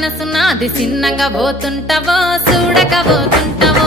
మనసు నాది చిన్నగా పోతుంటావో చూడక పోతుంటావో.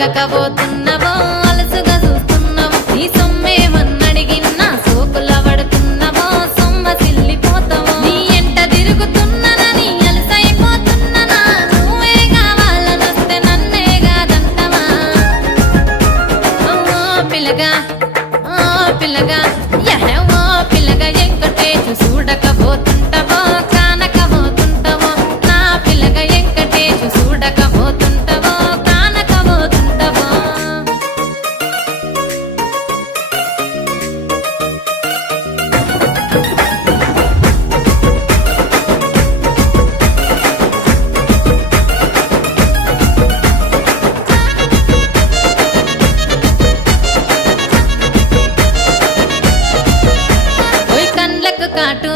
నేను అలసుగా చూస్తున్నావు నీ సొమ్మేమన్నడిగిన్నా సోకుల పడుతున్నావో సొమ్మ సిల్లిపోతావో. నీ ఎంట తిరుగుతున్నానని అలసైపోతున్నానా నువ్వే కావాలనొస్తే నన్నే కాదంటవా? ఓ పిల్లగా ఓ పిల్లగా ఎహ ఓ పిల్లగా ఎంకటే చూడక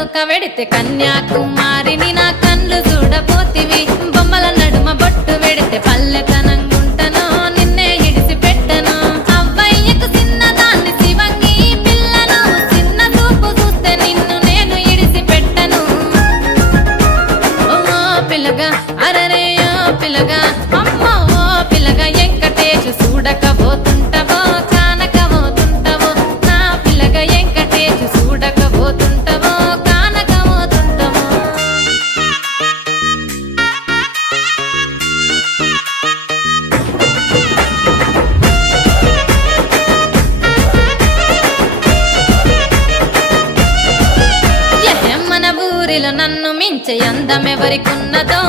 కాటు కవెడితే కన్యాకుమారిని నా కండ్లు చూడపోతివి బొమ్మల నడుమ బొట్టు వెడితే పల్లెతనంగుంటను నిన్నే ఇడిసి పెట్టను. అవ్వయ్యకు చిన్నదాన్ని శివంగి పిల్లను చిన్న చూపు చూస్తే నిన్ను నేను ఇడిసి పెట్టను. ఓ పిల్లగా ఊరిలో నన్ను మించే అందమెవరికున్నదో